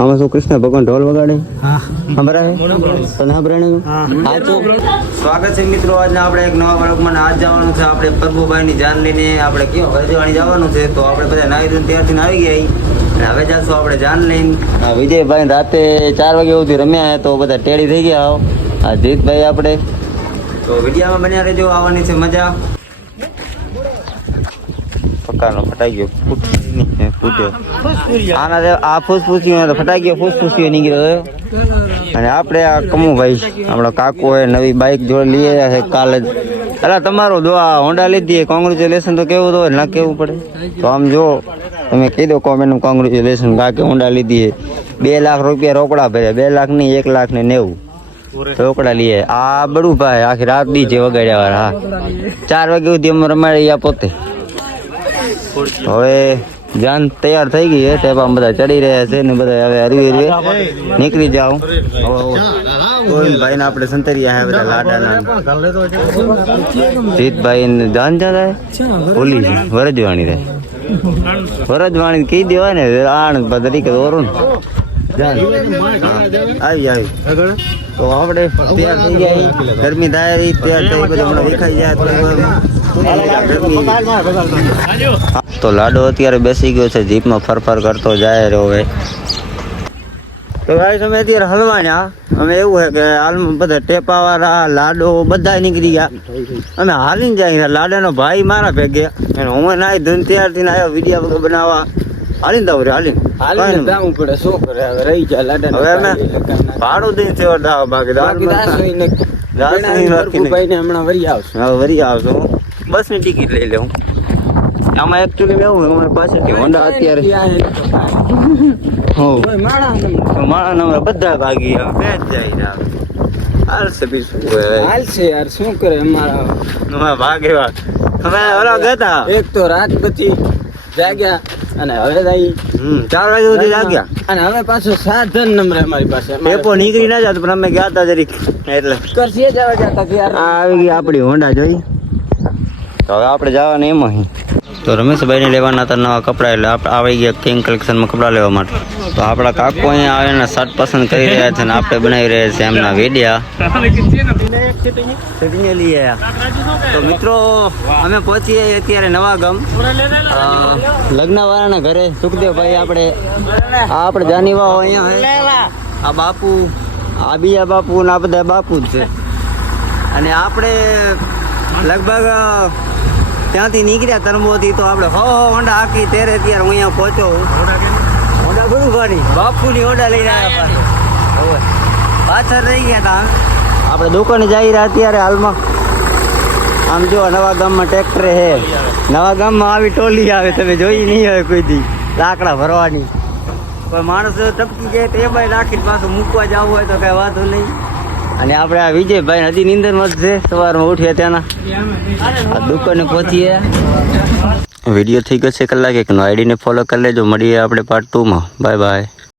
આમાં શું કૃષ્ણ ભગવાન ઢોલ વગાડે? હા સ્વાગત છે મિત્રો. આજના આપણે એક નવા બ્લોગમાં આજ જવાનું છે આપણે પ્રભુભાઈની જાન લઈને આપણે કયો ગરજવાણી જવાનું છે. તો આપણે બધા નાહી ધોઈને ત્યારથી આવી ગયા અને હવે જશું આપણે જાન લઈને. વિજયભાઈ રાતે 4 વાગે સુધી રમ્યા તો બધા ટેડી થઈ ગયા. આ જીતભાઈ આપણે તો વિડીયોમાં બન્યા રહેજો, આવવાની છે મજા. પક્કાનો ફટાઈ ગયો ફૂટ્યો આના આ ફૂસફૂસ્યું ફટાઈ ગયો, ફૂસફૂસ્યું નીકળ્યો. અને આપણે આ કમુભાઈ આપણો કાકો હોય નવી બાઇક જોડે લઈ આવ્યા છે કાલે જ. અલા તમારો દોઆ હોન્ડા લીધી, કોંગ્રેચ્યુલેશન તો કેવું તો ના કેવું પડે. તો આમ જો તમે કહી દો કોમેન્ટ કોંગ્રેચ્યુલેશન, કાકે હોન્ડા લીધી છે. 2 લાખ રૂપિયા રોકડા ભર્યા, 2 લાખ નહીં 1,90,000 રોકડા લઈએ. આ બડું ભાઈ આખી રાત દી છે વગાડ્યા વાળા. 4 વાગે સુધી અમે રમાડી પોતે. હવે જાન તૈયાર થઈ ગઈ છે, ટેપા બધા ચડી રહ્યા છે ને બધા હવે હરવી નીકળી જાવ. ભાઈ ને આપણે સંતરિયા બધા લાડાના જીતભાઈ ને જાન જતા ભૂલી વરજવાણી રહે, વરજવાણી કહી દેવાય ને આણ તરીકે દોરું ને આવી તો આપણે તૈયાર થઈ ગયા. ગરમી થાય તૈયાર થઈ બધું દેખાઈ જાય તો લાડો અત્યારે બેસી ગયો છે જીપમાં, ફરફર કરતો જાય રહ્યો. હવે તો ભાઈ અમે અત્યારે હલવાના અમે એવું છે કે હાલમાં બધા ટેપાવાળા લાડો બધા નીકળી ગયા. અમે હાલીને જાય લાડાનો ભાઈ મારા ભેગે અને હું નાઈ ધોઈને ત્યારથી આવ્યો વિડીયો વગર બનાવવા. હાલીને દઉં હાલીને પડે શું કરે હવે રહી જાય લાડા. હવે અમે ભાડું દઈને સેવા બાકી હમણાં વરી આવશે. હવે વરી આવશો બસની ટિકિટ લઈ લઉં. આમાં એકચ્યુઅલી એવું અમારે પાછળથી હોન્ડા અત્યારે માણા બધા ભાગી બે જ જાય હાલશે બીજું હાલશે યાર શું કરે અમારા ભાગે અમે ઓલા ગયા એક તો રાત પછી જાગ્યા અને હવે 4 વાગે સુધી જાગ્યા અને હવે પાછો સાધન નંબર અમારી પાસે એપો નીકળી ના જતો પણ અમે ગયા હતા જરીક એટલે કરશે જવા જતા આવી ગઈ આપણી હોન્ડા જોઈ. તો હવે આપણે જવાના એમાં તો રમેશભાઈને લેવાના હતા નવા કપડાં એટલે આપણે આવી ગયા કિંગ કલેક્શનમાં કપડાં લેવા માટે. તો આપણા કાકો અહીંયા આવીને શર્ટ પસંદ કરી રહ્યા છે અને આપણે બનાવી રહ્યા છીએ એમના વિડીયા. તો મિત્રો અમે પહોંચીએ અત્યારે નવા ગામ લગ્નવાળાના ઘરે. સુખદેવભાઈ આપણે જાનીવા અહીંયા આ બાપુ આ બીજા બાપુ ને આ બધા બાપુ જ છે. અને આપણે લગભગ ત્યાંથી નીકળ્યા તરબોથી તો આપણે હોન્ડા હાકી ત્યારે અત્યારે હું અહીંયા પહોંચ્યો. હોન્ડા બધું ભારી બાપુની હોન્ડા લઈને આવ્યા પાછળ રહી ગયા હતા. આપણે દુકાને જઈ રહ્યા અત્યારે હાલમાં. આમ જો નવા ગામમાં ટ્રેક્ટર હે, નવા ગામમાં આવી ટોલી આવે તમે જોઈ નહીં હોય કોઈ દી લાકડા ભરવાની. કોઈ માણસ ટપકી જાય તો એ ભાઈ રાખીને પાછું મૂકવા જવું હોય તો કઈ વાંધો નહીં. અને આપણે આ વિજયભાઈ હજી નીંદરમાં જ છે, સવારમાં ઉઠ્યા ત્યાંના આ દુકાને પહોંચીએ. વિડીયો થઈ ગયો છે કલાક એકનો. આઈડીને ફોલો કરી લેજો. મળીએ આપણે પાર્ટ 2માં. Bye bye.